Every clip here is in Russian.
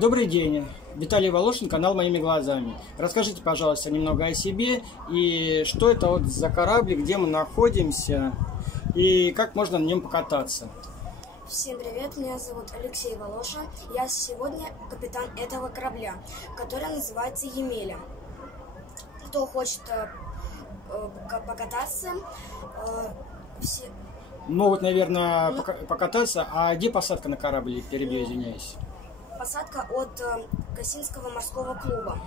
Добрый день, Виталий Волошин, канал «Моими глазами». Расскажите, пожалуйста, немного о себе и что это вот за корабль, где мы находимся и как можно на нем покататься. Всем привет, меня зовут Алексей Волошин. Я сегодня капитан этого корабля, который называется Емеля. Кто хочет покататься, все... Могут, наверное, покататься. А где посадка на корабле? Перебью, извиняюсь. Посадка от Косинского морского клуба.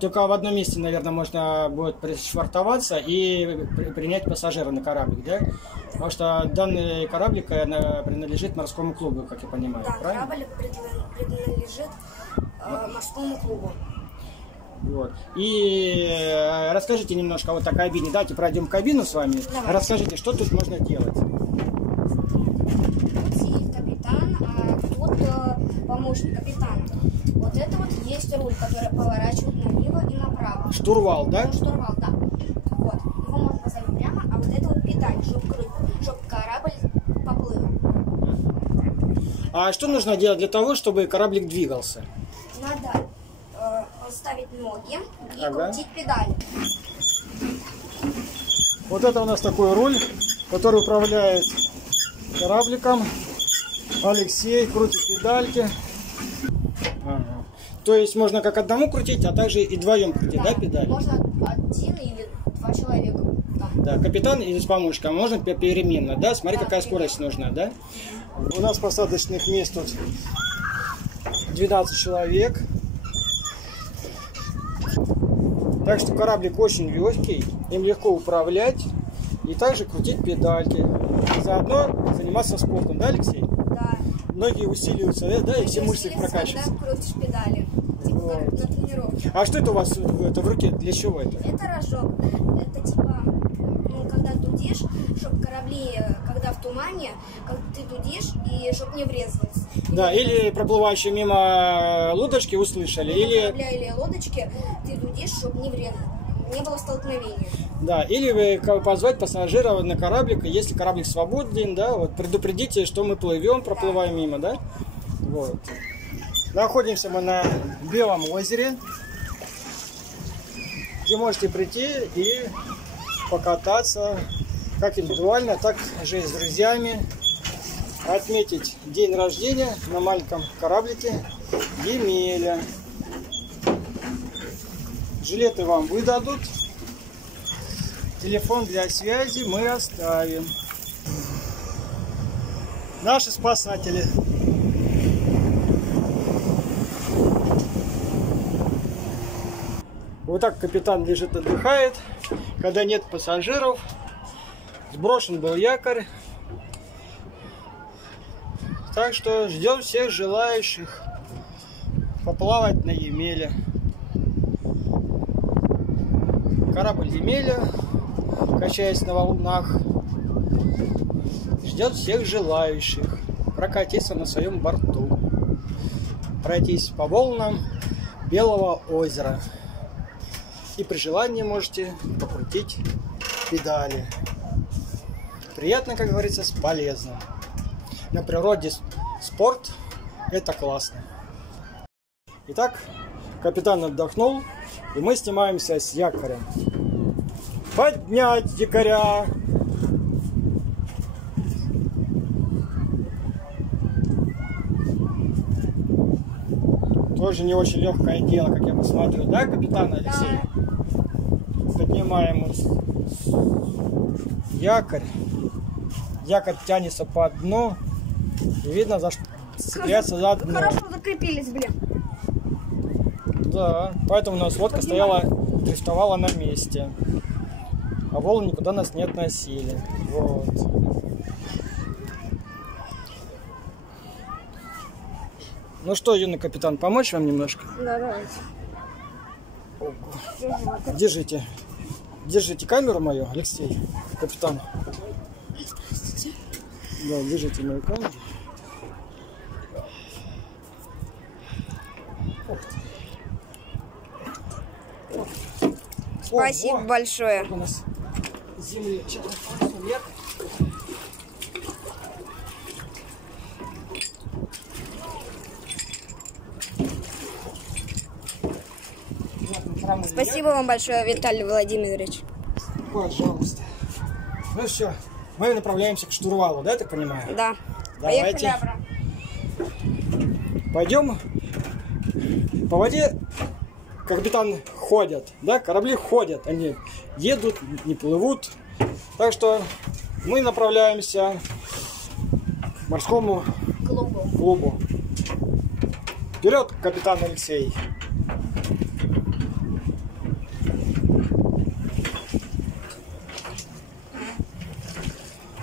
Только в одном месте, наверное, можно будет пришвартоваться и принять пассажира на кораблик, да? Потому что данный кораблик принадлежит морскому клубу, как я понимаю, Да, правильно? корабль принадлежит морскому клубу. Вот. И расскажите немножко вот о кабине. Давайте пройдем кабину с вами. Давай. Расскажите, что тут можно делать. Тут сидит капитан, а тут помощник капитана. Вот это вот есть руль, который поворачивает налево и направо. Штурвал, да? Ну, штурвал, да. Вот. Его можно поставить прямо, а вот это вот педаль, чтобы корабль поплыл. А что нужно делать для того, чтобы кораблик двигался? Надо ставить ноги и Ага. крутить педали. Вот это у нас такой руль, который управляет корабликом. Алексей крутит педальки. Ага. То есть можно как одному крутить, а также и вдвоем крутить, да, педали? Можно один или два человека. Да, капитан и с помощником можно переменно, да? Смотри, Да, какая скорость нужна, да? У нас посадочных мест тут 12 человек. Так что кораблик очень легкий, им легко управлять и также крутить педальки. Заодно заниматься спортом, да, Алексей? Да. Многие усиливаются, да, и все мышцы Когда прокачиваются. крутишь педали. Типа Вот. как на тренировке. А что это у вас это в руке? Для чего это? Это рожок. Это типа, ну, когда дудишь, чтобы корабли, когда в тумане, как ты дудишь, и чтобы не врезались. Да, или проплывающие мимо лодочки услышали, или... корабля или лодочки, ты дудишь, чтобы не врезались. Не было столкновения. Да, или вы позвать пассажиров на кораблик, если кораблик свободен, да, вот предупредите, что мы плывем, проплываем мимо, да. Вот. Находимся мы на Белом озере, где можете прийти и покататься как индивидуально, так же и с друзьями, отметить день рождения на маленьком кораблике Емеля. Жилеты вам выдадут. Телефон для связи мы оставим. Наши спасатели. Вот так капитан лежит, отдыхает, когда нет пассажиров. Сброшен был якорь. Так что ждем всех желающих поплавать на Емеле. Корабль Емеля, качаясь на волнах, ждет всех желающих прокатиться на своем борту, пройтись по волнам Белого озера. И при желании можете покрутить педали. Приятно, как говорится, с полезным. На природе спорт – это классно. Итак, капитан отдохнул, и мы снимаемся с якоря. Поднять якоря! Тоже не очень легкое дело, как я посмотрю, да, капитан Алексей? Да. Поднимаем якорь. Якорь тянется по дну. И видно, за что цепляется за дно. Хорошо закрепились, блин. Да, поэтому у нас лодка стояла, дрейфовала на месте. А волны никуда нас не относили. Вот. Ну что, юный капитан, помочь вам немножко? Да, давайте. Держите. Держите камеру мою, Алексей, капитан. Да, держите мою камеру. Спасибо большое. У нас земли. Сейчас вверх. корму. Спасибо вам большое, Виталий Владимирович. Пожалуйста. Ну все, мы направляемся к штурвалу, да, я так понимаю? Да. Давайте. Поехали, Абра. Пойдем по воде. Капитан ходят, да, корабли ходят, они едут, не плывут. Так что мы направляемся к морскому клубу. Вперед, капитан Алексей.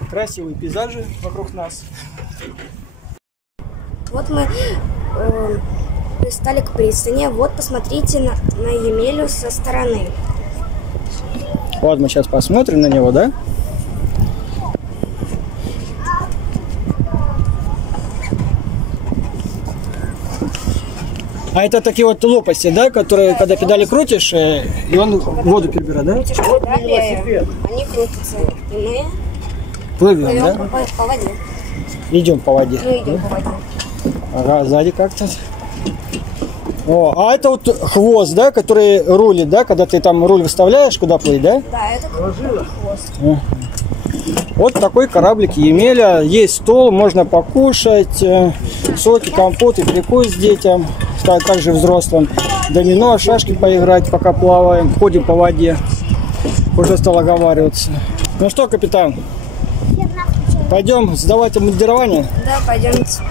Красивые пейзажи вокруг нас. Вот мы пристали к пристани. Вот посмотрите на Емелю со стороны. Вот мы сейчас посмотрим на него, да? А это такие вот лопасти, да, которые, когда педали крутишь, и он воду перебирает, да? Крутишь педали, они крутятся. И мы Плывем, да? по воде. Идем по воде. Мы идем по воде. Ага, сзади как-то. О, а это вот хвост, да, который рулит, да, когда ты там руль выставляешь, куда плыть, да? Да, это хвост. Вот такой кораблик Емеля. Есть стол, можно покушать, соки, компоты, перекус детям, также взрослым. Домино, шашки поиграть, пока плаваем, ходим по воде. Уже стал оговариваться. Ну что, капитан, пойдем сдавать обмундирование? Да, пойдемте.